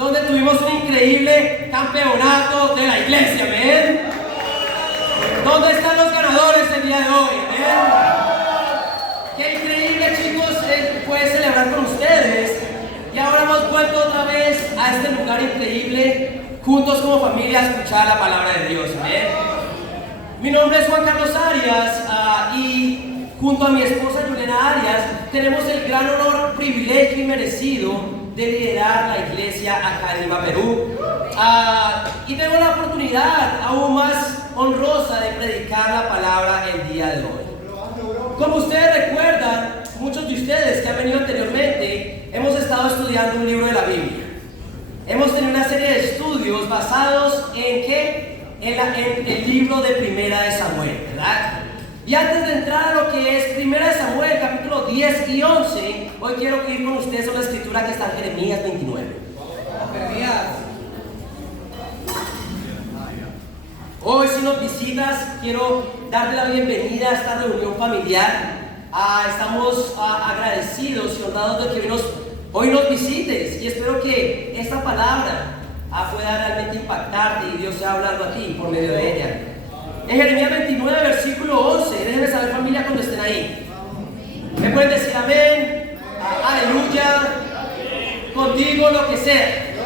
donde tuvimos un increíble campeonato de la iglesia, amén. ¿Dónde están los ganadores el día de hoy? Amén. Qué increíble, chicos, poder celebrar con ustedes. Y ahora hemos vuelto otra vez a este lugar increíble, juntos como familia, a escuchar la palabra de Dios, amén. Mi nombre es Juan Carlos Arias y junto a mi esposa Juliana Arias tenemos el gran honor, privilegio y merecido de liderar la iglesia acá en Lima, Perú. Y tengo la oportunidad aún más honrosa de predicar la palabra el día de hoy. Como ustedes recuerdan, muchos de ustedes que han venido anteriormente, hemos estado estudiando un libro de la Biblia. Hemos tenido una serie de estudios basados en ¿qué? En el libro de Primera de Samuel, ¿verdad? Y antes de entrar a lo que es Primera de Samuel, capítulo 10 y 11, hoy quiero ir con ustedes a una escritura que está en Jeremías 29. Jeremías. Hoy, si nos visitas, quiero darte la bienvenida a esta reunión familiar. Estamos agradecidos y honrados de que hoy nos visites, y espero que esta palabra pueda realmente impactarte y Dios sea hablando a ti por medio de ella. En Jeremías 29, versículo 11, déjenme saber, familia, cuando estén ahí. ¿Me pueden decir amén? Aleluya. Contigo lo que sea.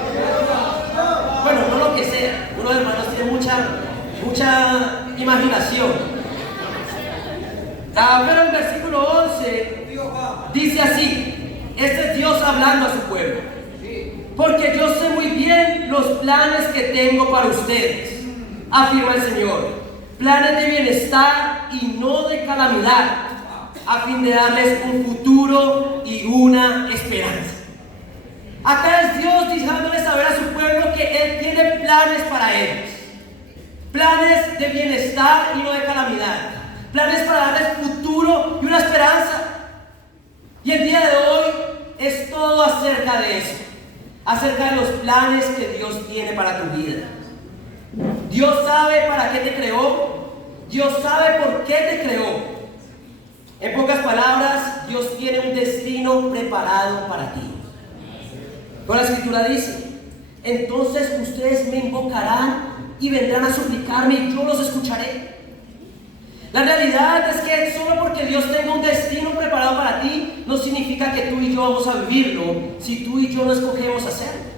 Bueno, no lo que sea. Unos hermanos tienen mucha imaginación. Pero el versículo 11 dice así: este es Dios hablando a su pueblo. Porque yo sé muy bien los planes que tengo para ustedes, afirma el Señor. Planes de bienestar y no de calamidad, a fin de darles un futuro y una esperanza. Acá es Dios dejándole saber a su pueblo que Él tiene planes para ellos. Planes de bienestar y no de calamidad. Planes para darles futuro y una esperanza. Y el día de hoy es todo acerca de eso. Acerca de los planes que Dios tiene para tu vida. Dios sabe para qué te creó. Dios sabe por qué te creó. En pocas palabras, Dios tiene un destino preparado para ti. Pero la escritura dice: entonces ustedes me invocarán y vendrán a suplicarme y yo los escucharé. La realidad es que solo porque Dios tenga un destino preparado para ti, no significa que tú y yo vamos a vivirlo si tú y yo no escogemos hacerlo.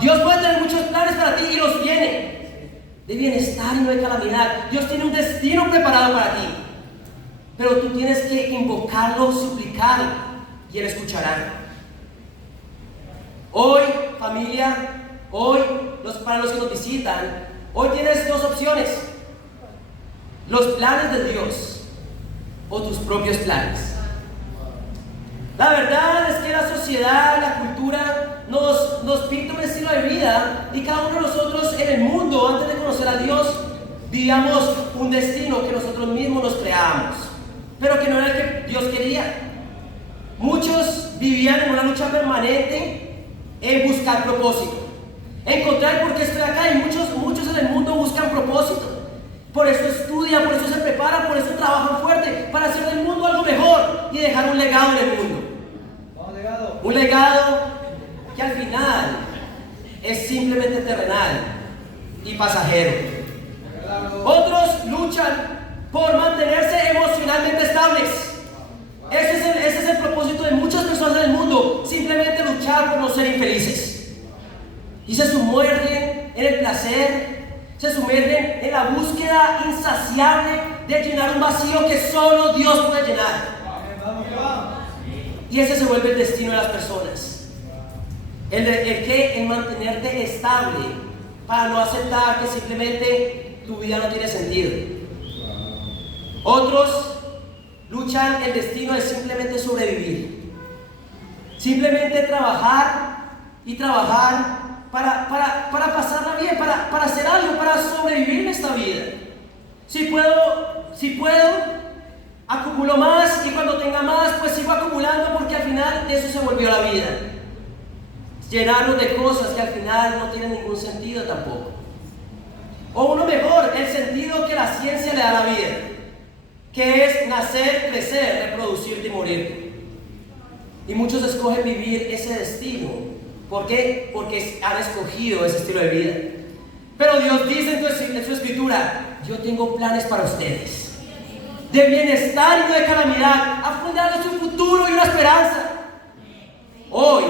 Dios puede tener muchos planes para ti y los tiene, de bienestar y no de calamidad. Dios tiene un destino preparado para ti, pero tú tienes que invocarlo, suplicarlo, y Él escuchará. Hoy, familia, hoy, para los que nos visitan, hoy tienes dos opciones: los planes de Dios o tus propios planes. La verdad es que la sociedad, la cultura nos pinta un estilo de vida, y cada uno de nosotros en el mundo, antes de conocer a Dios, vivíamos un destino que nosotros mismos nos creábamos, pero que no era el que Dios quería. Muchos vivían en una lucha permanente en buscar propósito, encontrar por qué estoy acá, y muchos en el mundo buscan propósito. Por eso estudian, por eso se preparan, por eso trabajan fuerte, para hacer del mundo algo mejor y dejar un legado en el mundo. Un legado que al final es simplemente terrenal y pasajero. Otros luchan por mantenerse emocionalmente estables. Ese es el propósito de muchas personas del mundo: simplemente luchar por no ser infelices. Y se sumergen en el placer, se sumergen en la búsqueda insaciable de llenar un vacío que solo Dios puede llenar. Y ese se vuelve el destino de las personas. El mantenerte estable para no aceptar que simplemente tu vida no tiene sentido. Otros luchan el destino de simplemente sobrevivir. Simplemente trabajar y trabajar para pasarla bien, para hacer algo, para sobrevivir en esta vida. Si puedo, acumulo más, y cuando tenga más, pues sigo acumulando, porque al final eso se volvió la vida. Llenarnos de cosas que al final no tienen ningún sentido tampoco. O uno mejor, el sentido que la ciencia le da a la vida, que es nacer, crecer, reproducirte y morir. Y muchos escogen vivir ese destino ¿Por qué? Porque han escogido ese estilo de vida. Pero Dios dice en su escritura: yo tengo planes para ustedes, de bienestar y no de calamidad, a fin de darles un futuro y una esperanza. Hoy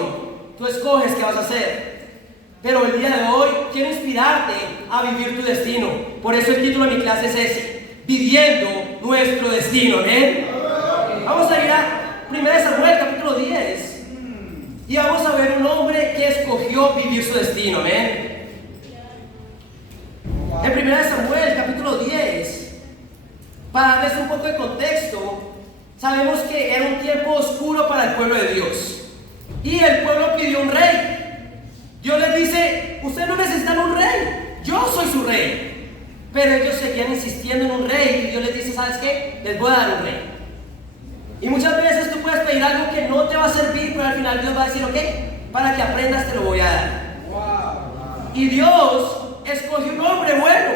tú escoges qué vas a hacer, pero el día de hoy quiero inspirarte a vivir tu destino. Por eso el título de mi clase es ese: viviendo nuestro destino. Vamos a ir a 1 Samuel capítulo 10 y vamos a ver un hombre que escogió vivir su destino. En 1 Samuel capítulo 10, para darles un poco de contexto, sabemos que era un tiempo oscuro para el pueblo de Dios y el pueblo pidió un rey. Dios les dice: ustedes no necesitan un rey, yo soy su rey. Pero ellos seguían insistiendo en un rey y Dios les dice: ¿sabes qué? Les voy a dar un rey. Y muchas veces tú puedes pedir algo que no te va a servir, pero al final Dios va a decir: ok, para que aprendas te lo voy a dar. Y Dios escogió un hombre bueno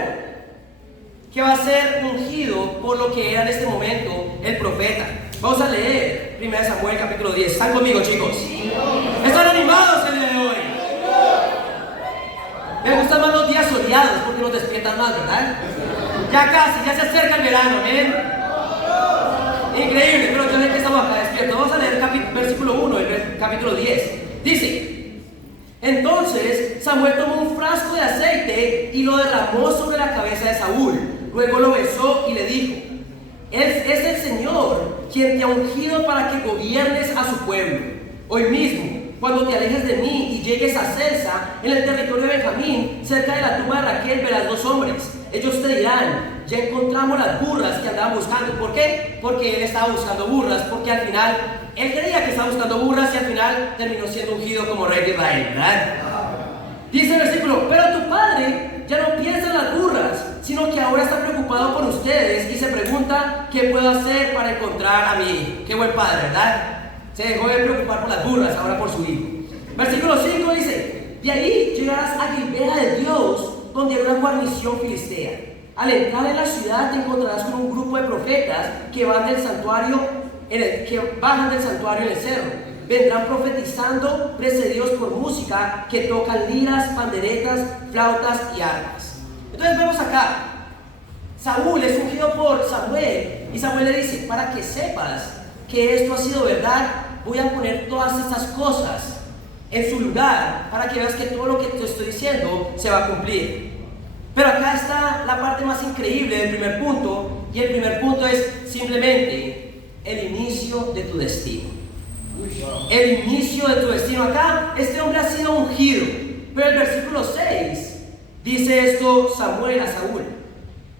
que va a ser ungido por lo que era en este momento el profeta. Vamos a leer 1 Samuel capítulo 10. ¿Están conmigo, chicos? ¿Están animados el día de hoy? Me gustan más los días soleados porque nos despiertan más, ¿verdad? Ya casi, ya se acerca el verano, increíble, pero yo sé que estamos acá despiertos. Vamos a leer versículo 1 del capítulo 10. Dice: entonces Samuel tomó un frasco de aceite y lo derramó sobre la cabeza de Saúl. Luego lo besó y le dijo: es el Señor quien te ha ungido para que gobiernes a su pueblo. Hoy mismo, cuando te alejes de mí y llegues a Celsa, en el territorio de Benjamín, cerca de la tumba de Raquel, verás dos hombres. Ellos te dirán: ya encontramos las burras que andaban buscando. ¿Por qué? Porque él estaba buscando burras, porque al final él creía que estaba buscando burras y al final terminó siendo ungido como rey de Israel, ¿verdad? Dice el versículo: pero tu padre ya no piensa en las burras, sino que ahora está preocupado por ustedes y se pregunta: ¿qué puedo hacer para encontrar a mi hijo? Qué buen padre, ¿verdad? Se dejó de preocupar por las burras, ahora por su hijo. Versículo 5 dice: de ahí llegarás a Gibea de Dios, donde hay una guarnición filistea. Al entrar en la ciudad te encontrarás con un grupo de profetas que bajan del santuario en el cerro. Vendrán profetizando, precedidos por música, que tocan liras, panderetas, flautas y arpas. Entonces vemos acá, Saúl es ungido por Samuel y Samuel le dice: para que sepas que esto ha sido verdad, voy a poner todas estas cosas en su lugar para que veas que todo lo que te estoy diciendo se va a cumplir. Pero acá está la parte más increíble del primer punto, y el primer punto es simplemente el inicio de tu destino. El inicio de tu destino. Acá este hombre ha sido ungido, pero el versículo 6 dice esto Samuel a Saúl: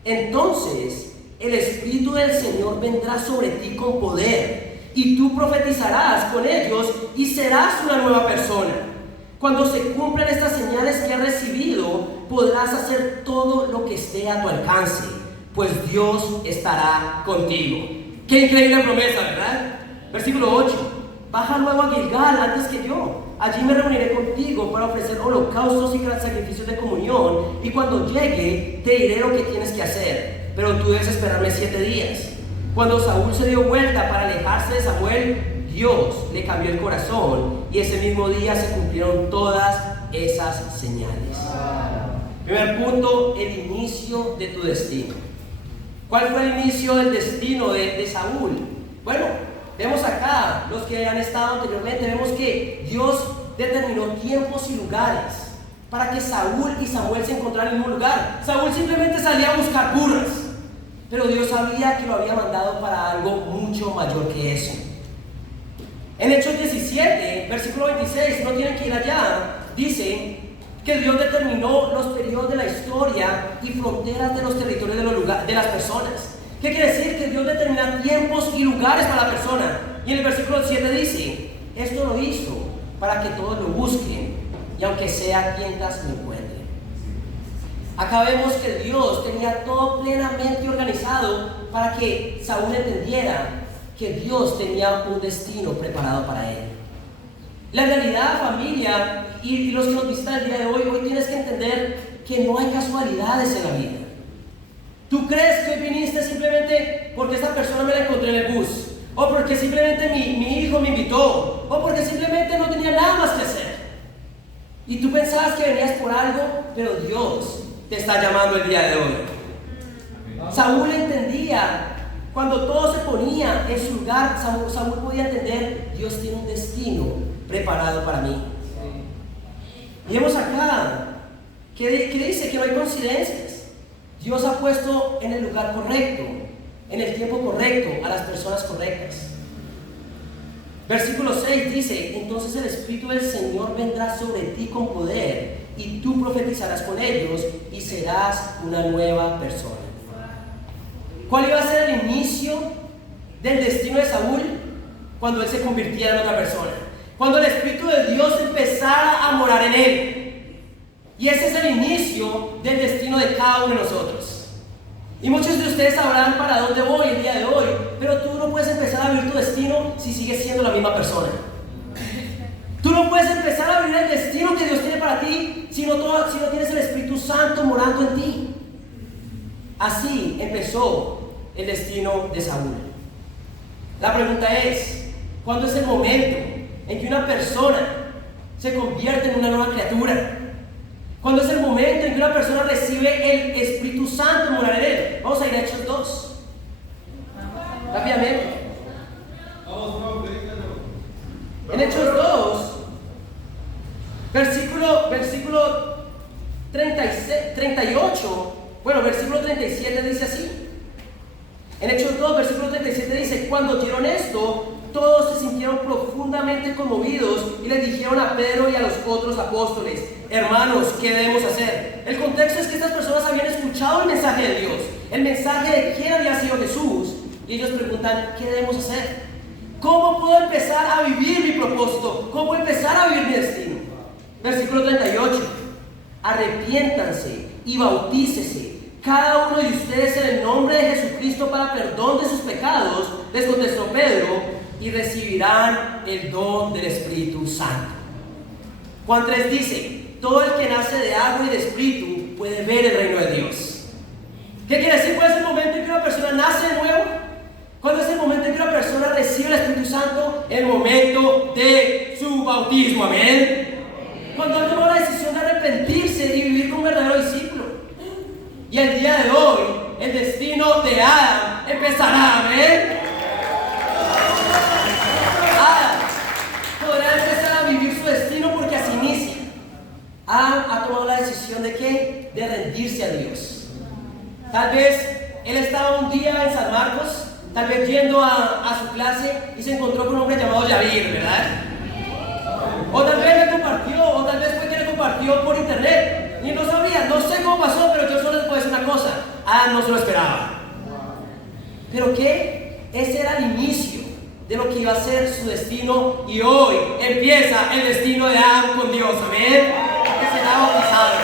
entonces el Espíritu del Señor vendrá sobre ti con poder, y tú profetizarás con ellos y serás una nueva persona. Cuando se cumplan estas señales que has recibido, podrás hacer todo lo que esté a tu alcance, pues Dios estará contigo. Qué increíble promesa, ¿verdad? Versículo 8: baja luego a Gilgal antes que yo. Allí me reuniré contigo para ofrecer holocaustos y sacrificios de comunión, y cuando llegue te diré lo que tienes que hacer, pero tú debes esperarme 7 días. Cuando Saúl se dio vuelta para alejarse de Samuel, Dios le cambió el corazón y ese mismo día se cumplieron todas esas señales. Primer punto: el inicio de tu destino. ¿Cuál fue el inicio del destino de Saúl? Bueno, vemos acá, los que han estado anteriormente, vemos que Dios determinó tiempos y lugares para que Saúl y Samuel se encontraran en el mismo lugar. Saúl simplemente salía a buscar burras, pero Dios sabía que lo había mandado para algo mucho mayor que eso. En Hechos 17, versículo 26, no tienen que ir allá, dice que Dios determinó los periodos de la historia y fronteras de los territorios de las personas. ¿Qué quiere decir? Que Dios determina tiempos y lugares para la persona. Y en el versículo 7 dice: esto lo hizo para que todos lo busquen, y aunque sea tientas lo encuentren. Acá vemos que Dios tenía todo plenamente organizado para que Saúl entendiera que Dios tenía un destino preparado para él. La realidad, familia, y los que nos visitan el día de hoy tienes que entender que no hay casualidades en la vida. ¿Tú crees que hoy viniste simplemente porque esta persona me la encontré en el bus? ¿O porque simplemente mi hijo me invitó? ¿O porque simplemente no tenía nada más que hacer? Y tú pensabas que venías por algo, pero Dios te está llamando el día de hoy. Saúl entendía, cuando todo se ponía en su lugar, Saúl podía entender, Dios tiene un destino preparado para mí. Y vemos acá que dice que no hay coincidencias. Dios ha puesto en el lugar correcto, en el tiempo correcto, a las personas correctas. Versículo 6 dice: entonces el Espíritu del Señor vendrá sobre ti con poder, y tú profetizarás con ellos, y serás una nueva persona. ¿Cuál iba a ser el inicio del destino de Saúl? Cuando él se convirtiera en otra persona, cuando el Espíritu de Dios empezara a morar en él. Y ese es el inicio del destino de cada uno de nosotros. Y muchos de ustedes sabrán para dónde voy el día de hoy, pero tú no puedes empezar a vivir tu destino si sigues siendo la misma persona. Tú no puedes empezar a vivir el destino que Dios tiene para ti si no tienes el Espíritu Santo morando en ti. Así empezó el destino de Saúl. La pregunta es, ¿cuándo es el momento en que una persona se convierte en una nueva criatura? ¿Cuándo es el momento en que una persona recibe el Espíritu Santo morar en él? Vamos a ir a Hechos 2. Rápidamente. En Hechos 2, versículo 38, bueno, versículo 37 dice así. En Hechos 2, versículo 37 dice: cuando oyeron esto, todos se sintieron profundamente conmovidos y les dijeron a Pedro y a los otros apóstoles: hermanos, ¿qué debemos hacer? El contexto es que estas personas habían escuchado el mensaje de Dios, el mensaje de quién había sido Jesús, y ellos preguntan: ¿qué debemos hacer? ¿Cómo puedo empezar a vivir mi propósito? ¿Cómo puedo empezar a vivir mi destino? Versículo 38: arrepiéntanse y bautícese cada uno de ustedes en el nombre de Jesucristo para perdón de sus pecados, les contestó Pedro, y recibirán el don del Espíritu Santo. Juan 3 dice: todo el que nace de agua y de Espíritu puede ver el reino de Dios. ¿Qué quiere decir? ¿Cuál es el momento en que una persona nace de nuevo? ¿Cuándo es el momento en que una persona recibe el Espíritu Santo? El momento de su bautismo, amén. Cuando él tomó la decisión de arrepentirse y vivir como un verdadero discípulo. Y el día de hoy, el destino de Adam empezará, amén. Adam podrá empezar a vivir su destino porque así inicia. Adam ha tomado la decisión de ¿qué? De rendirse a Dios. Tal vez él estaba un día en San Marcos, tal vez yendo a su clase, y se encontró con un hombre llamado Javier, ¿verdad? O tal vez le compartió, o tal vez fue que le compartió por internet, y no sabía, no sé cómo pasó, pero yo solo les puedo decir una cosa: Adam no se lo esperaba. ¿Pero qué? Ese era el inicio de lo que iba a ser su destino, y hoy empieza el destino de Adam con Dios, amén, que será bautizado.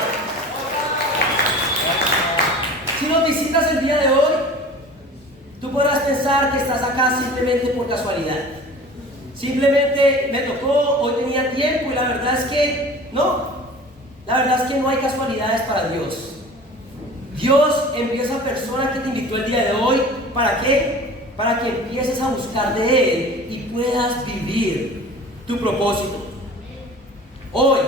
Si nos visitas el día de hoy, tú podrás pensar que estás acá simplemente por casualidad. Simplemente me tocó, hoy tenía tiempo, y la verdad es que no. La verdad es que no hay casualidades para Dios. Dios envió a esa persona que te invitó el día de hoy, ¿para qué? Para que empieces a buscar de Él y puedas vivir tu propósito. Hoy,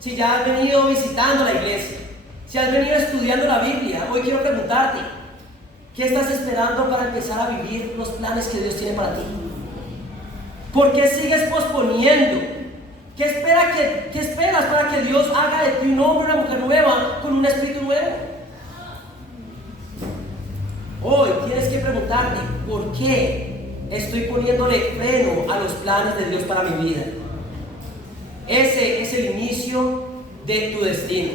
si ya has venido visitando la iglesia, si has venido estudiando la Biblia, hoy quiero preguntarte: ¿qué estás esperando para empezar a vivir los planes que Dios tiene para ti? ¿Por qué sigues posponiendo? ¿Qué esperas para que Dios haga de ti un hombre o una mujer nueva con un espíritu nuevo? Hoy tienes que preguntarte: ¿por qué estoy poniéndole freno a los planes de Dios para mi vida? Ese es el inicio de tu destino.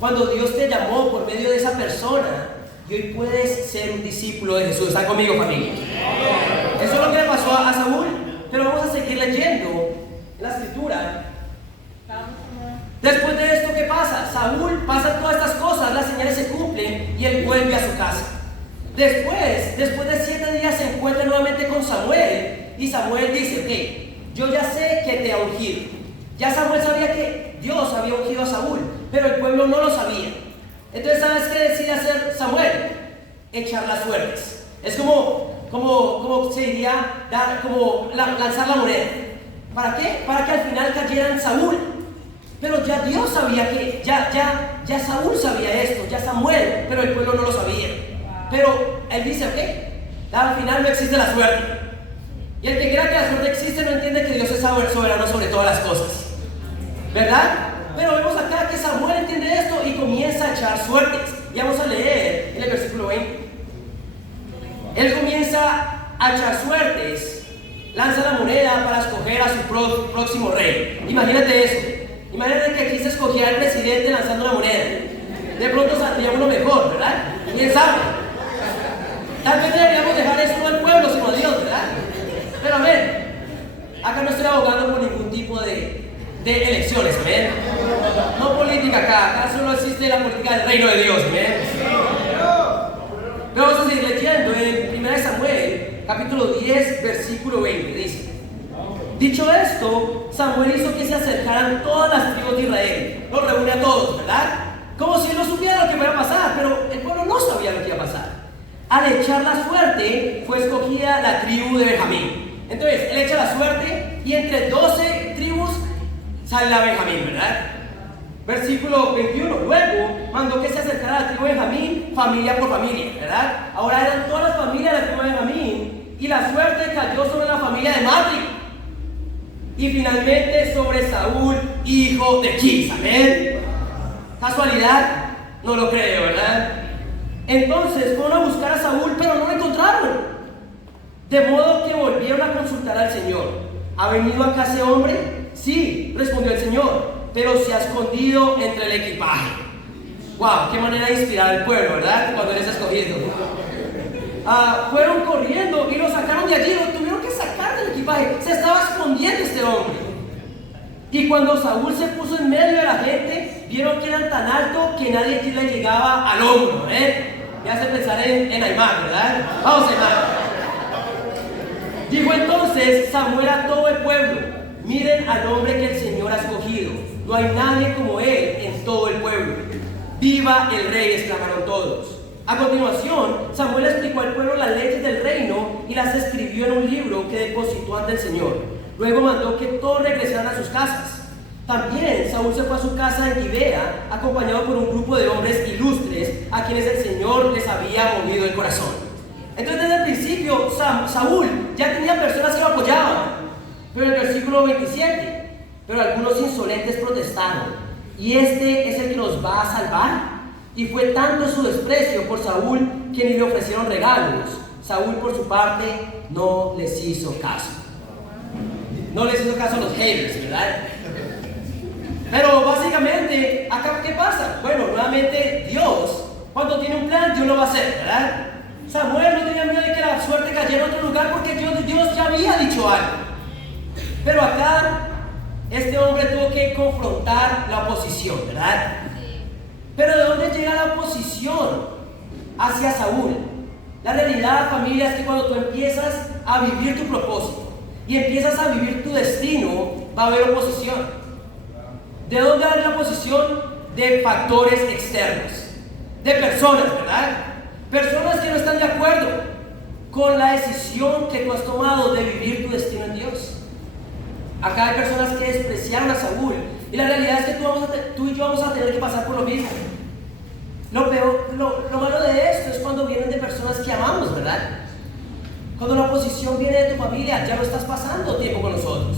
Cuando Dios te llamó por medio de esa persona, y hoy puedes ser un discípulo de Jesús. ¿Están conmigo, familia? Eso es lo que le pasó a Saúl. Pero vamos a seguir leyendo la escritura. Después de esto, ¿qué pasa? Saúl pasa todas estas cosas, las señales se cumplen y él vuelve a su casa. Después de 7 días se encuentra nuevamente con Samuel, y Samuel dice: ok, yo ya sé que te ha ungido. Ya Samuel sabía que Dios había ungido a Saúl, pero el pueblo no lo sabía. Entonces, ¿sabes qué decide hacer Samuel? Echar las suertes. Es como se diría, lanzar la moneda. ¿Para qué? Para que al final cayera en Saúl. Pero ya Dios sabía que, ya Saúl sabía esto, ya Samuel, pero el pueblo no lo sabía. Pero él dice, ok, al final no existe la suerte. Y el que crea que la suerte existe no entiende que Dios es soberano sobre todas las cosas, ¿verdad? Pero vemos acá que Samuel entiende esto y comienza a echar suertes. Y vamos a leer en el versículo 20. Él comienza a echar suertes, lanza la moneda para escoger a su próximo rey. Imagínate eso. Imagínate que aquí se escogía al presidente lanzando una moneda. De pronto saldría uno mejor, ¿verdad? ¿Quién sabe? Tal vez deberíamos dejar eso no al pueblo, sino a Dios, ¿verdad? Pero a ver, acá no estoy abogando por ningún tipo de elecciones, ¿ven? No política acá solo existe la política del reino de Dios, ¿ven? Pero vamos a seguir leyendo en 1 Samuel, capítulo 10, versículo 20, dice: dicho esto, Samuel hizo que se acercaran todas las tribus de Israel. Los reúne a todos, ¿verdad? Como si él no supiera lo que iba a pasar, pero el pueblo no sabía lo que iba a pasar. Al echar la suerte, fue escogida la tribu de Benjamín. Entonces, él echa la suerte y entre 12 tribus sale la Benjamín, ¿verdad? Versículo 21. Luego mandó que se acercara a la tribu de Benjamín, familia por familia, ¿verdad? Ahora eran todas las familias de la tribu de Benjamín y la suerte cayó sobre la familia de Matri. Y finalmente sobre Saúl, hijo de Kis. ¿Amén? ¿Casualidad? No lo creo, ¿verdad? Entonces fueron a buscar a Saúl, pero no lo encontraron. De modo que volvieron a consultar al Señor. ¿Ha venido acá ese hombre? Sí, respondió el Señor, pero se ha escondido entre el equipaje. ¡Wow! ¡Qué manera de inspirar al pueblo!, ¿verdad? Cuando eres escogido. Fueron corriendo y lo sacaron de allí, lo tuvieron que sacar del equipaje. Se estaba escondiendo este hombre. Y cuando Saúl se puso en medio de la gente, vieron que eran tan altos que nadie le llegaba al hombro, ¿eh? Me hace pensar en Aymar, ¿verdad? Vamos, Aymar. Dijo entonces Samuel a todo el pueblo: miren al hombre que el Señor ha escogido. No hay nadie como él en todo el pueblo. ¡Viva el rey!, exclamaron todos. A continuación, Samuel explicó al pueblo las leyes del reino y las escribió en un libro que depositó ante el Señor. Luego mandó que todos regresaran a sus casas. También Saúl se fue a su casa en Gibea, acompañado por un grupo de hombres ilustres a quienes el Señor les había movido el corazón. Entonces, desde el principio, Saúl ya tenía personas que lo apoyaban. Pero en el versículo 27, pero algunos insolentes protestaron: ¿y este es el que nos va a salvar? Y fue tanto su desprecio por Saúl que ni le ofrecieron regalos. Saúl, por su parte, no les hizo caso. No les hizo caso a los haters, ¿verdad? Pero básicamente, ¿acá qué pasa? Bueno, nuevamente Dios, cuando tiene un plan, Dios lo va a hacer, ¿verdad? Samuel no tenía miedo de que la suerte cayera en otro lugar porque Dios ya había dicho algo. Pero acá, este hombre tuvo que confrontar la oposición, ¿verdad? Pero ¿de dónde llega la oposición hacia Saúl? La realidad, familia, es que cuando tú empiezas a vivir tu propósito y empiezas a vivir tu destino, va a haber oposición. ¿De dónde va a haber la oposición? De factores externos, de personas, ¿verdad? Personas que no están de acuerdo con la decisión que tú has tomado de vivir tu destino en Dios. Acá hay personas que despreciaron a Saúl y la realidad es que tú y yo vamos a tener que pasar por lo mismo. Lo malo de esto es cuando vienen de personas que amamos, ¿verdad? Cuando la oposición viene de tu familia, ya no estás pasando tiempo con nosotros.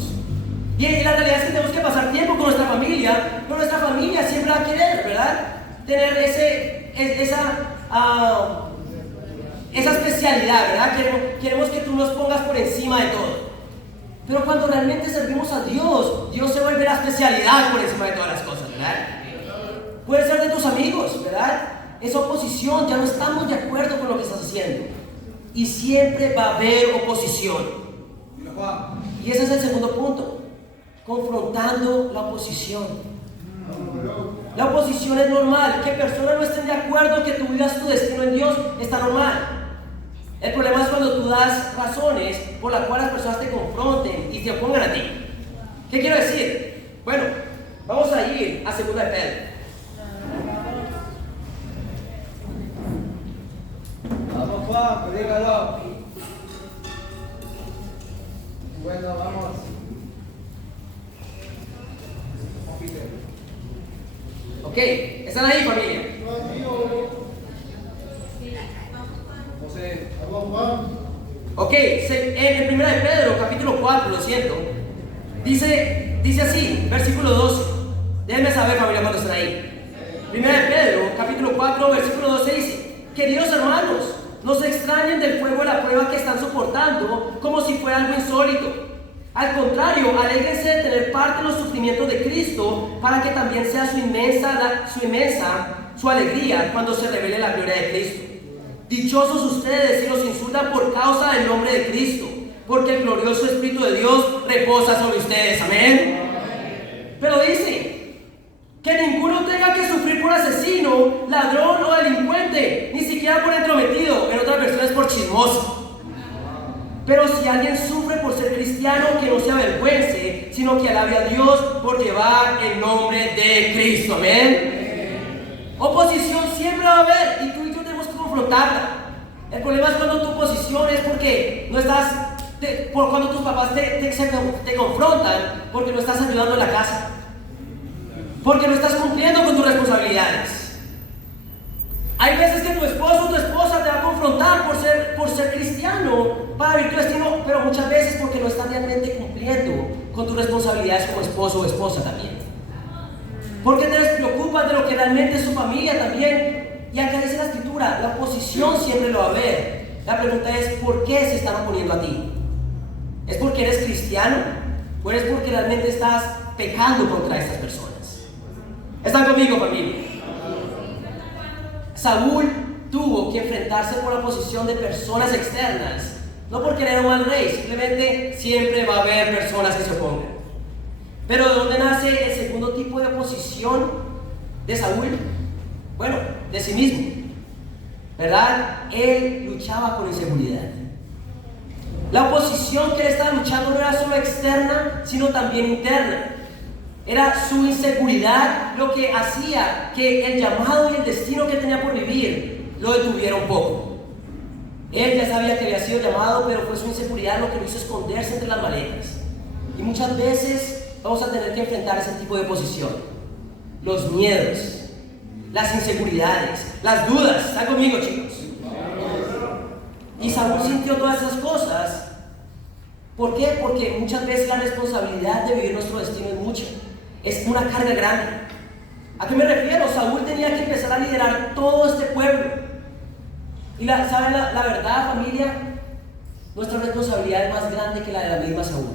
Y la realidad es que tenemos que pasar tiempo con nuestra familia, pero nuestra familia siempre va a querer, ¿verdad? Tener esa especialidad, ¿verdad? Queremos que tú nos pongas por encima de todo. Pero cuando realmente servimos a Dios, Dios se vuelve la especialidad por encima de todas las cosas, ¿verdad? Puede ser de tus amigos, ¿verdad? Esa oposición, ya no estamos de acuerdo con lo que estás haciendo. Y siempre va a haber oposición. Y ese es el segundo punto: confrontando la oposición. La oposición es normal. Que personas no estén de acuerdo que tú vivas tu destino en Dios está normal. El problema es cuando tú das razones por las cuales las personas te confronten y te opongan a ti. ¿Qué quiero decir? Bueno, vamos a ir a 2 de Pedro. Vamos, Juan, dígalo. Bueno, vamos. Ok, ¿están ahí, familia? Ok, en 1 de Pedro, capítulo 4, lo siento, dice así, versículo 12. Déjenme saber, familia, cuando están ahí. 1 de Pedro, capítulo 4, versículo 12 dice: queridos hermanos, no se extrañen del fuego de la prueba que están soportando como si fuera algo insólito. Al contrario, alégrense de tener parte en los sufrimientos de Cristo, para que también sea su alegría cuando se revele la gloria de Cristo. Dichosos ustedes si los insultan por causa del nombre de Cristo, porque el glorioso Espíritu de Dios reposa sobre ustedes. Amén. Pero dice que ninguno tenga que sufrir por asesino, ladrón o delincuente, ni siquiera por entrometido, en otras versiones por chismoso. Pero si alguien sufre por ser cristiano, que no se avergüence, sino que alabe a Dios por llevar el nombre de Cristo. Amén. Oposición siempre va a haber, y tú y yo tenemos que confrontarla. El problema es cuando tu oposición es porque no estás, cuando tus papás te confrontan, porque no estás ayudando en la casa, porque no estás cumpliendo con tus responsabilidades. Hay veces que tu esposo o tu esposa te va a confrontar por ser cristiano para vivir tu destino, pero muchas veces porque no estás realmente cumpliendo con tus responsabilidades como esposo o esposa también. Porque te preocupas de lo que realmente es su familia también. Y acá dice la escritura, la oposición siempre lo va a haber. La pregunta es, ¿por qué se están oponiendo a ti? ¿Es porque eres cristiano? ¿O es porque realmente estás pecando contra estas personas? ¿Están conmigo, familia? Saúl tuvo que enfrentarse por la oposición de personas externas, no porque era un mal rey, simplemente siempre va a haber personas que se opongan. Pero ¿de dónde nace el segundo tipo de oposición de Saúl? Bueno, de sí mismo, ¿verdad? Él luchaba con inseguridad. La oposición que él estaba luchando no era solo externa, sino también interna. Era su inseguridad lo que hacía que el llamado y el destino que tenía por vivir lo detuviera un poco. Él ya sabía que había sido llamado, pero fue su inseguridad lo que lo hizo esconderse entre las maletas. Y muchas veces vamos a tener que enfrentar ese tipo de oposición. Los miedos, las inseguridades, las dudas. ¿Están conmigo, chicos? Y Saúl sintió todas esas cosas. ¿Por qué? Porque muchas veces la responsabilidad de vivir nuestro destino es mucha. Es una carga grande. ¿A qué me refiero? Saúl tenía que empezar a liderar todo este pueblo. Y ¿saben la verdad, familia? Nuestra responsabilidad es más grande que la de la misma Saúl.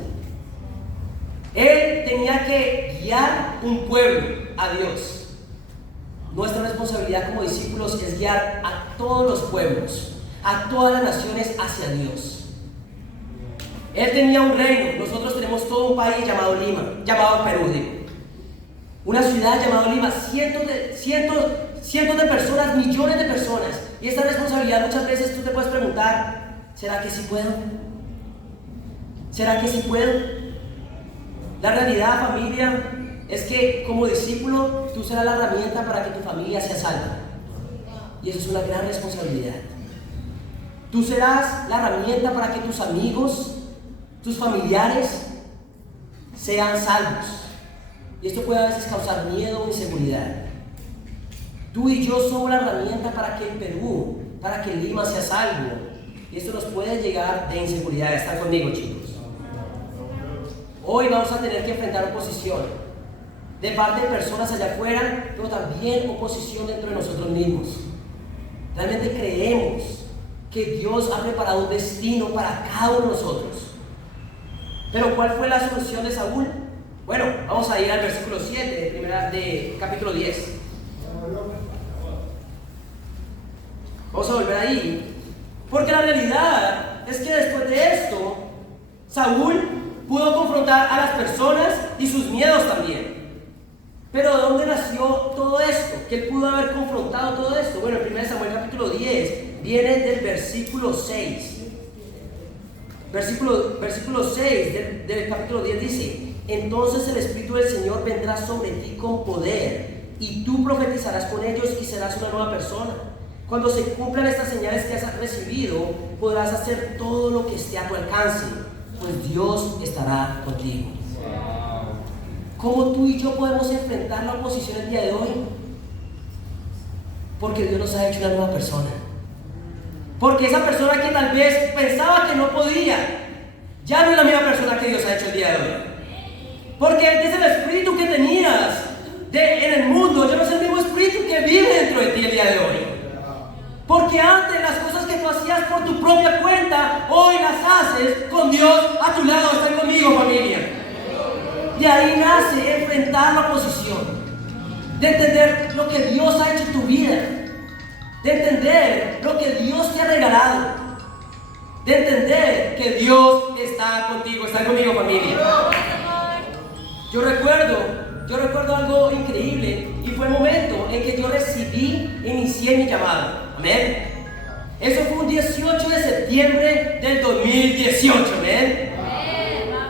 Él tenía que guiar un pueblo a Dios. Nuestra responsabilidad como discípulos es guiar a todos los pueblos, a todas las naciones hacia Dios. Él tenía un reino, nosotros tenemos todo un país llamado Perú, una ciudad llamada Lima, cientos de personas, millones de personas. Y esta responsabilidad muchas veces tú te puedes preguntar, ¿será que sí puedo? ¿Será que sí puedo? La realidad, familia, es que como discípulo tú serás la herramienta para que tu familia sea salva. Y eso es una gran responsabilidad. Tú serás la herramienta para que tus amigos, tus familiares sean salvos. Y esto puede a veces causar miedo o inseguridad. Tú y yo somos la herramienta para que el Perú, para que Lima sea salvo. Y esto nos puede llegar de inseguridad. ¿Están conmigo, chicos? Hoy vamos a tener que enfrentar oposición de parte de personas allá afuera, pero también oposición dentro de nosotros mismos. Realmente creemos que Dios ha preparado un destino para cada uno de nosotros. Pero ¿cuál fue la solución de Saúl? Bueno, vamos a ir al versículo 7 de capítulo 10. Vamos a volver ahí. Porque la realidad es que después de esto, Saúl pudo confrontar a las personas y sus miedos también. Pero ¿de dónde nació todo esto? Que él pudo haber confrontado todo esto. Bueno, en 1 Samuel capítulo 10 viene del versículo 6. Versículo 6 del capítulo 10 dice: entonces el Espíritu del Señor vendrá sobre ti con poder, y tú profetizarás con ellos y serás una nueva persona. Cuando se cumplan estas señales que has recibido, podrás hacer todo lo que esté a tu alcance, pues Dios estará contigo. ¿Cómo tú y yo podemos enfrentar la oposición el día de hoy? Porque Dios nos ha hecho una nueva persona. Porque esa persona que tal vez pensaba que no podía, ya no es la misma persona que Dios ha hecho el día de hoy. Porque desde el espíritu que tenías en el mundo, ya no es el mismo espíritu que vive dentro de ti el día de hoy. Porque antes las cosas que tú hacías por tu propia cuenta, hoy las haces con Dios a tu lado. Están conmigo, familia. De ahí nace enfrentar la oposición, de entender lo que Dios ha hecho en tu vida, de entender lo que Dios te ha regalado, de entender que Dios está contigo. Están conmigo, familia. Yo recuerdo algo increíble, y fue el momento en que yo inicié mi llamado. Amén. Eso fue un 18 de septiembre del 2018. Amén.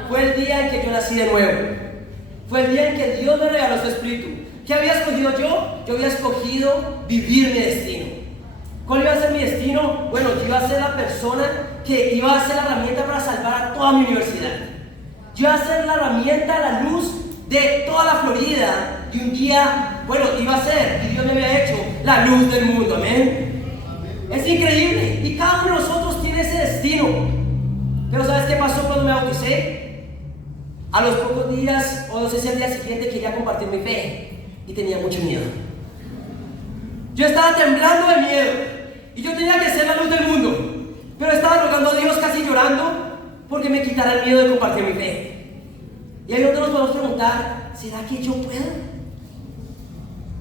Fue el día en que yo nací de nuevo. Fue el día en que Dios me regaló su espíritu. ¿Qué había escogido yo? Yo había escogido vivir mi destino. ¿Cuál iba a ser mi destino? Bueno, yo iba a ser la persona que iba a ser la herramienta para salvar a toda mi universidad. Yo iba a ser la herramienta, la luz de toda la Florida. Y un día, bueno, iba a ser, y Dios me había hecho la luz del mundo. Amén. Es increíble. Y cada uno de nosotros tiene ese destino. Pero ¿sabes qué pasó cuando me bauticé? A los pocos días, o no sé si al día siguiente, quería compartir mi fe y tenía mucho miedo. Yo estaba temblando de miedo y yo tenía que ser la luz del mundo, pero estaba rogando a Dios, casi llorando, porque me quitara el miedo de compartir mi fe. Y ahí nosotros nos podemos preguntar, ¿será que yo puedo?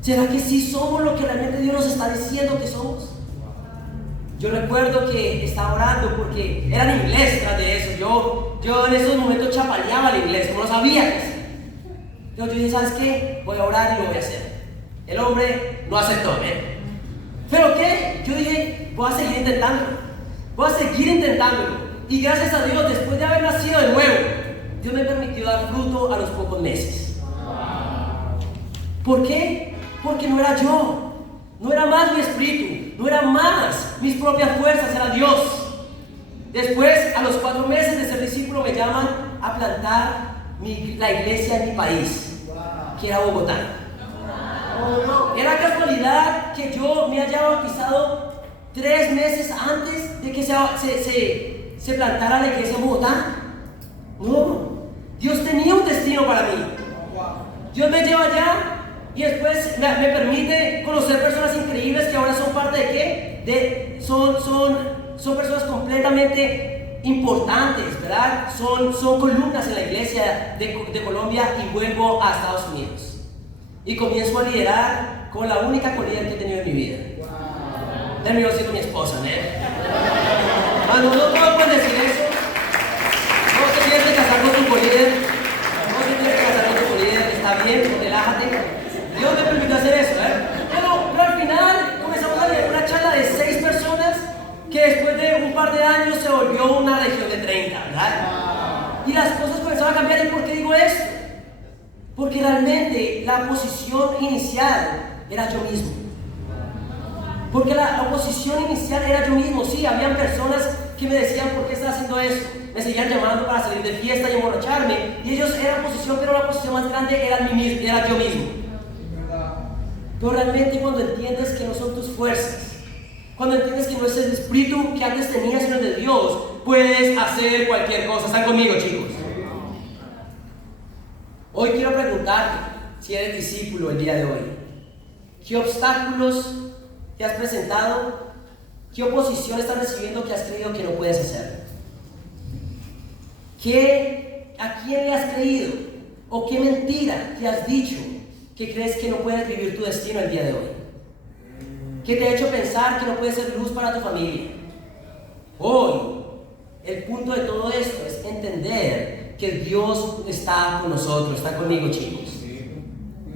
¿Será que sí somos lo que realmente Dios nos está diciendo que somos? Yo recuerdo que estaba orando porque era en inglés tras de eso. Yo en esos momentos chapaleaba el inglés, como no sabía qué hacer. Entonces yo dije, ¿sabes qué? Voy a orar y lo voy a hacer. El hombre no aceptó, ¿eh? ¿Pero qué? Yo dije, voy a seguir intentándolo. Voy a seguir intentándolo. Y gracias a Dios, después de haber nacido de nuevo, Dios me permitió dar fruto a los pocos meses. ¿Por qué? Porque no era yo. No era más mi espíritu, no era más mis propias fuerzas, era Dios. Después, a los 4 meses de ser discípulo, me llaman a plantar la iglesia en mi país, que era Bogotá. Era casualidad que yo me haya bautizado 3 meses antes de que se plantara la iglesia en Bogotá. No, Dios tenía un destino para mí. Dios me lleva allá. Y después me permite conocer personas increíbles que ahora son parte de ¿qué? Son personas completamente importantes, ¿verdad? Son columnas en la iglesia de Colombia, y vuelvo a Estados Unidos. Y comienzo a liderar con la única colíder que he tenido en mi vida. Terminó siendo mi esposa, ¿no? No puedes decir eso. No te tienes que casar con tu colíder. No te tienes que casar con tu colíder. Está bien, relájate. Dios me permitió hacer eso, ¿eh? Pero al final comenzamos a leer una charla de 6 personas que después de un par de años se volvió una región de 30, ¿verdad? Y las cosas comenzaron a cambiar. ¿Y por qué digo esto? Porque realmente la oposición inicial era yo mismo. Porque la oposición inicial era yo mismo. Sí, habían personas que me decían, ¿por qué estás haciendo eso? Me seguían llamando para salir de fiesta y emborracharme. Y ellos eran oposición, pero la oposición más grande era yo mismo. Pero realmente cuando entiendes que no son tus fuerzas, cuando entiendes que no es el espíritu que antes tenías, sino el de Dios, puedes hacer cualquier cosa. ¿Están conmigo, chicos? Hoy quiero preguntarte, si eres discípulo el día de hoy, ¿qué obstáculos te has presentado? ¿Qué oposición estás recibiendo que has creído que no puedes hacer? ¿A quién le has creído? ¿O qué mentira te has dicho que crees que no puedes vivir tu destino el día de hoy? ¿Qué te ha hecho pensar que no puedes ser luz para tu familia? Hoy, el punto de todo esto es entender que Dios está con nosotros. Está conmigo, chicos.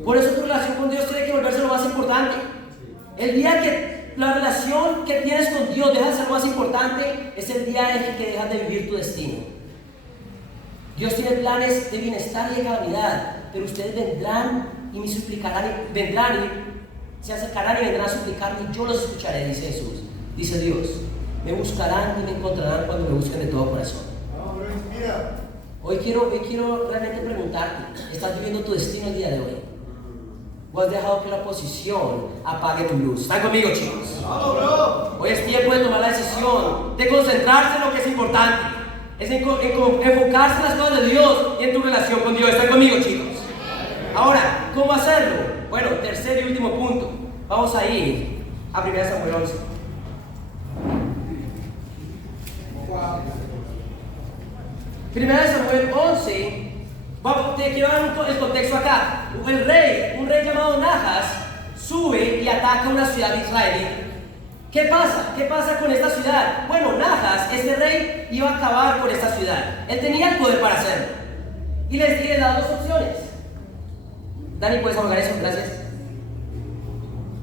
Por eso tu relación con Dios tiene que volverse lo más importante. El día que la relación que tienes con Dios deja de ser lo más importante, es el día en que dejas de vivir tu destino. Dios tiene planes de bienestar y de calamidad, pero ustedes vendrán y me suplicarán, se acercarán y vendrán a suplicarme, y yo los escucharé, dice Jesús. Dice Dios, me buscarán y me encontrarán cuando me busquen de todo corazón. Hoy quiero realmente preguntarte, ¿estás viviendo tu destino el día de hoy? ¿O has dejado que la oposición apague tu luz? ¿Están conmigo, chicos? Vamos, bro. Hoy es tiempo de tomar la decisión de concentrarse en lo que es importante. Es enfocarse en las cosas de Dios y en tu relación con Dios. ¿Están conmigo, chicos? Ahora, ¿cómo hacerlo? Bueno, tercer y último punto. Vamos a ir a 1 Samuel 11. Primera de Samuel 11. Te quiero dar el contexto acá. Un rey llamado Najas, sube y ataca una ciudad israelita. ¿Qué pasa? ¿Qué pasa con esta ciudad? Bueno, Najas, este rey, iba a acabar con esta ciudad. Él tenía el poder para hacerlo. Y les da dos opciones. Dani, ¿puedes ahogar eso? Gracias.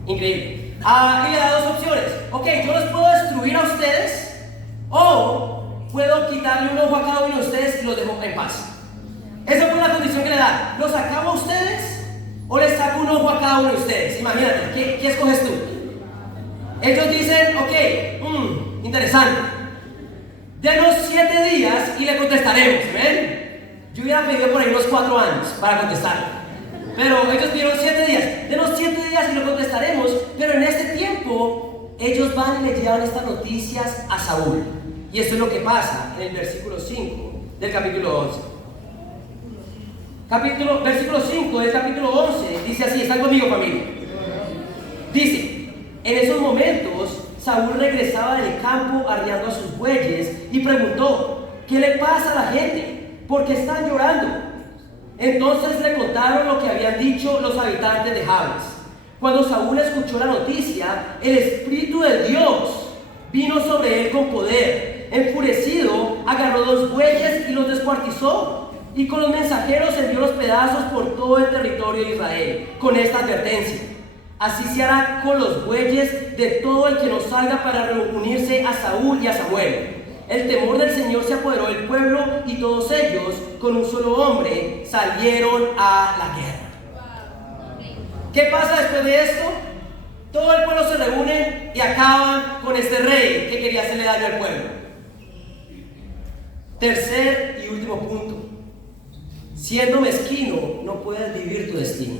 Increíble. Y le da dos opciones. Ok, yo los puedo destruir a ustedes, o puedo quitarle un ojo a cada uno de ustedes y los dejo en paz. Esa fue la condición que le da. ¿Los acabo a ustedes o les saco un ojo a cada uno de ustedes? Imagínate, ¿qué escoges tú? Ellos dicen, ok, interesante. Denos 7 días y le contestaremos. ¿Ven? Yo hubiera pedido por ahí unos 4 años para contestar. Pero ellos pidieron 7 días. Denos 7 días y lo contestaremos. Pero en este tiempo, ellos van y le llevan estas noticias a Saúl. Y esto es lo que pasa en el versículo 5 del capítulo 11. Versículo 5 del capítulo 11 dice así. ¿Están conmigo, familia? Dice: en esos momentos Saúl regresaba del campo arriando a sus bueyes y preguntó: ¿qué le pasa a la gente? ¿Por qué están llorando? Entonces le contaron lo que habían dicho los habitantes de Jabes. Cuando Saúl escuchó la noticia, el Espíritu de Dios vino sobre él con poder. Enfurecido, agarró 2 bueyes y los descuartizó, y con los mensajeros envió los pedazos por todo el territorio de Israel, con esta advertencia: así se hará con los bueyes de todo el que no salga para reunirse a Saúl y a Samuel. El temor del Señor se apoderó del pueblo, y todos ellos, con un solo hombre, salieron a la guerra. ¿Qué pasa después de esto? Todo el pueblo se reúne y acaban con este rey que quería hacerle daño al pueblo. Tercer y último punto: siendo mezquino no puedes vivir tu destino.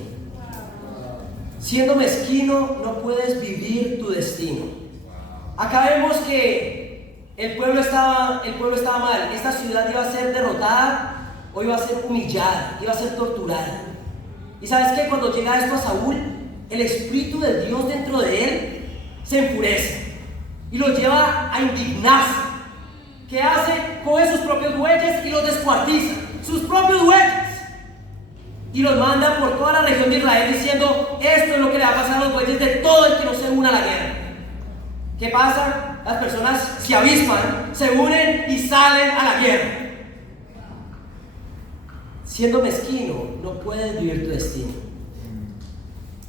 Siendo mezquino no puedes vivir tu destino. Acá vemos que el pueblo estaba mal. Esta ciudad iba a ser derrotada, o iba a ser humillada, iba a ser torturada. Y ¿sabes qué? Cuando llega esto a Saúl, el Espíritu de Dios dentro de él se enfurece y lo lleva a indignarse. ¿Qué hace? Coge sus propios bueyes y los descuartiza. Sus propios bueyes. Y los manda por toda la región de Israel diciendo: esto es lo que le va a pasar a los bueyes de todo el que no se una a la guerra. ¿Qué pasa? Las personas se avispan, se unen y salen a la guerra. Siendo mezquino no puedes vivir tu destino.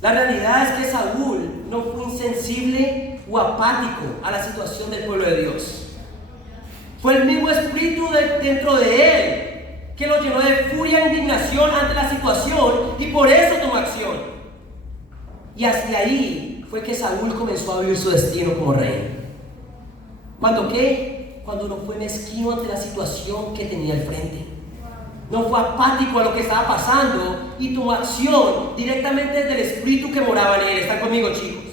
La realidad es que Saúl no fue insensible o apático a la situación del pueblo de Dios. Fue el mismo espíritu dentro de él que lo llenó de furia e indignación ante la situación, y por eso tomó acción. Y hacia ahí fue que Saúl comenzó a vivir su destino como rey. ¿Cuándo qué? Cuando no fue mezquino ante la situación que tenía al frente. No fue apático a lo que estaba pasando y tomó acción directamente desde el espíritu que moraba en él. ¿Están conmigo, chicos?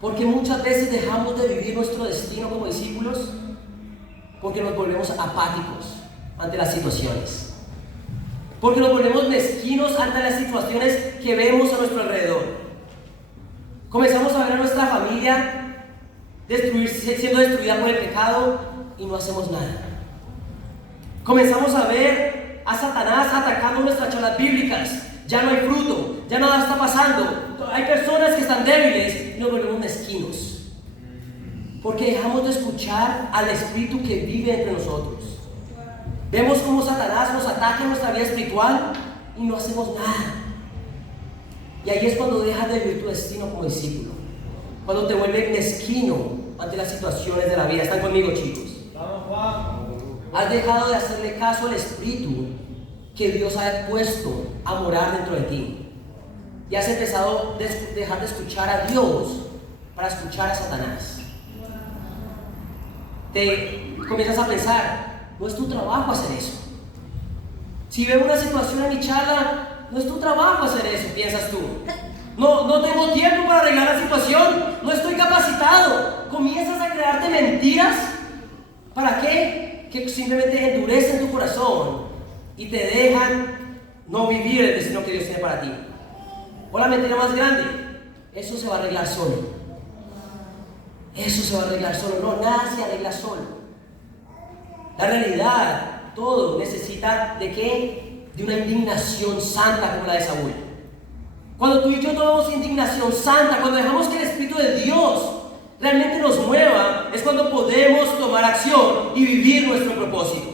Porque muchas veces dejamos de vivir nuestro destino como discípulos porque nos volvemos apáticos ante las situaciones, porque nos volvemos mezquinos ante las situaciones que vemos a nuestro alrededor. Comenzamos a ver a nuestra familia siendo destruida por el pecado y no hacemos nada. Comenzamos a ver a Satanás atacando nuestras charlas bíblicas. Ya no hay fruto, ya nada está pasando. Hay personas que están débiles y nos volvemos mezquinos porque dejamos de escuchar al Espíritu que vive entre nosotros. Vemos cómo Satanás nos ataca en nuestra vida espiritual y no hacemos nada. Y ahí es cuando dejas de vivir tu destino como discípulo, cuando te vuelves mezquino ante las situaciones de la vida. ¿Están conmigo, chicos? Has dejado de hacerle caso al Espíritu que Dios ha puesto a morar dentro de ti, y has empezado a dejar de escuchar a Dios para escuchar a Satanás. Te comienzas a pensar: no es tu trabajo hacer eso. Si veo una situación en mi charla, no es tu trabajo hacer eso, piensas tú. No tengo tiempo para arreglar la situación, no estoy capacitado. Comienzas a crearte mentiras. ¿Para qué? Que simplemente endurecen tu corazón y te dejan no vivir el destino que Dios tiene para ti. O la mentira más grande, eso se va a arreglar solo. Eso se va a arreglar solo. No, nada se arregla solo. La realidad, todo necesita ¿de qué? De una indignación santa como la de Saúl. Cuando tú y yo tomamos indignación santa, cuando dejamos que el Espíritu de Dios realmente nos mueva, es cuando podemos tomar acción y vivir nuestro propósito.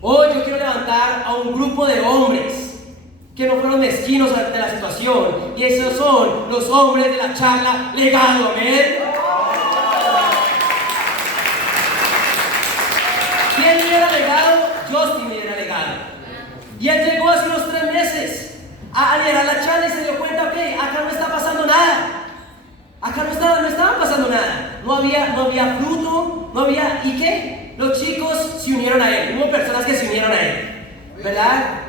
Hoy yo quiero levantar a un grupo de hombres que no fueron mezquinos ante la situación, y esos son los hombres de la charla Legado. Amén. ¿Quién lidera Legado? Justin lidera Legado. Y él llegó hace unos 3 meses a liderar la charla y se dio cuenta, ok, acá no está pasando nada. Acá no estaba pasando nada. No había fruto, no había... ¿Y qué? Los chicos se unieron a él. Hubo personas que se unieron a él, ¿verdad?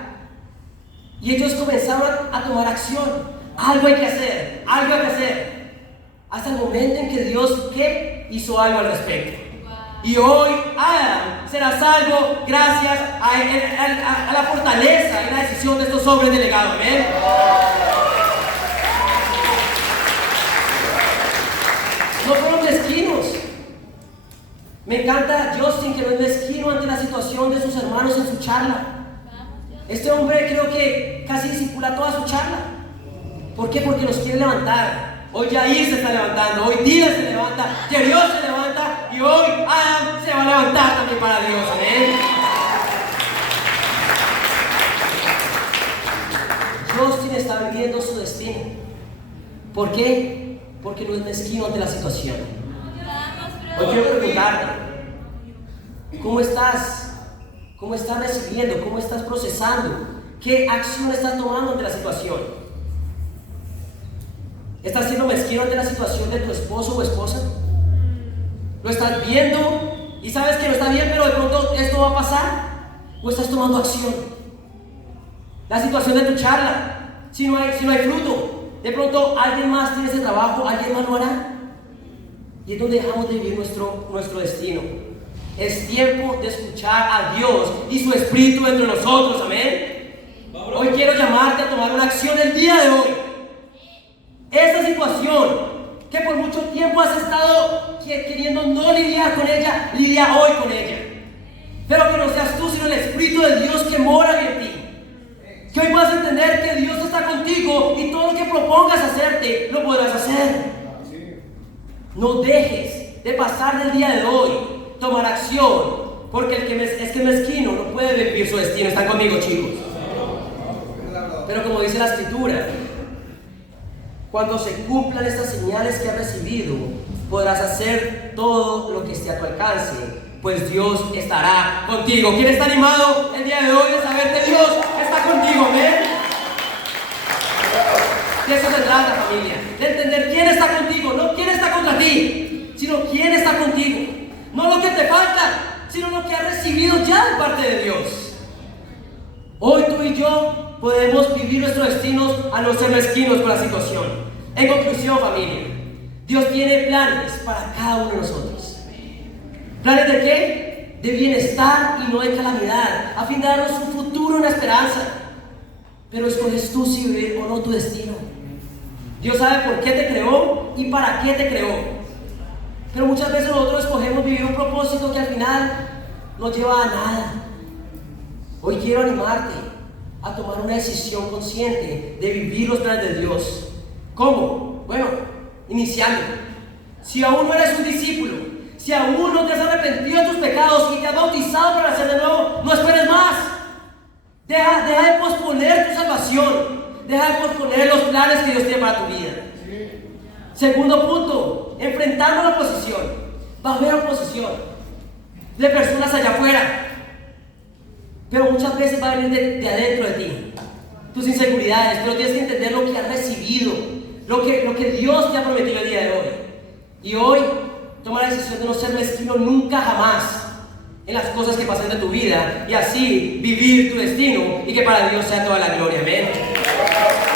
Y ellos comenzaron a tomar acción. Algo hay que hacer, algo hay que hacer. Hasta el momento en que Dios, ¿qué? Hizo algo al respecto. Y hoy Adam será salvo gracias a la fortaleza y la decisión de estos hombres delegados. ¿Amén? No fueron mezquinos. Me encanta Justin, que no es mezquino ante la situación de sus hermanos en su charla. Este hombre creo que casi discipula toda su charla. ¿Por qué? Porque los quiere levantar. Hoy Jair se está levantando, hoy Díaz se levanta, Dios se levanta, y hoy Adam se va a levantar también para Dios. ¿Amén? Justin está viviendo su destino. ¿Por qué? Porque no es mezquino ante la situación. Hoy quiero preguntarte, ¿cómo estás? ¿Cómo estás recibiendo? ¿Cómo estás procesando? ¿Qué acción estás tomando ante la situación? ¿Estás siendo mezquino ante la situación de tu esposo o esposa? ¿Lo estás viendo y sabes que no está bien, pero de pronto esto va a pasar? ¿O estás tomando acción? La situación de tu charla, si no hay fruto, de pronto alguien más tiene ese trabajo, alguien más lo hará. Y es donde dejamos de vivir nuestro destino. Es tiempo de escuchar a Dios y su Espíritu entre nosotros. Amén. Hoy quiero llamarte a tomar una acción el día de hoy. Esa situación que por mucho tiempo has estado queriendo no lidiar con ella, lidia hoy con ella. Pero que no seas tú, sino el Espíritu de Dios que mora en ti. Que hoy vas a entender que Dios está contigo y todo lo que propongas hacerte, lo podrás hacer. No dejes de pasar del día de hoy, tomar acción, porque el que es mezquino no puede vivir su destino. ¿Están conmigo, chicos? Pero como dice la Escritura, cuando se cumplan estas señales que has recibido, podrás hacer todo lo que esté a tu alcance, pues Dios estará contigo. ¿Quién está animado el día de hoy de saber que Dios está contigo? ¿Ven? De eso se trata, familia, de entender quién está contigo, no quién está contra ti, sino quién está contigo. No lo que te falta, sino lo que has recibido ya de parte de Dios. Hoy tú y yo podemos vivir nuestros destinos a no ser mezquinos con la situación. En conclusión, familia, Dios tiene planes para cada uno de nosotros. ¿Planes de qué? De bienestar y no de calamidad, a fin de darnos un futuro, una esperanza. Pero escoges tú si vivir o no tu destino. Dios sabe por qué te creó y para qué te creó. Pero muchas veces nosotros escogemos vivir un propósito que al final no lleva a nada. Hoy quiero animarte a tomar una decisión consciente de vivir los planes de Dios. ¿Cómo? Bueno, iniciando. Si aún no eres un discípulo, si aún no te has arrepentido de tus pecados y te has bautizado para nacer de nuevo, no esperes más. Deja de posponer tu salvación. Deja de posponer los planes que Dios tiene para tu vida. Segundo punto, enfrentando la oposición. Va a haber oposición de personas allá afuera, pero muchas veces va a venir de adentro de ti, tus inseguridades. Pero tienes que entender lo que has recibido, lo que Dios te ha prometido el día de hoy. Y hoy toma la decisión de no ser mezquino nunca jamás en las cosas que pasan de tu vida y así vivir tu destino y que para Dios sea toda la gloria. Amén.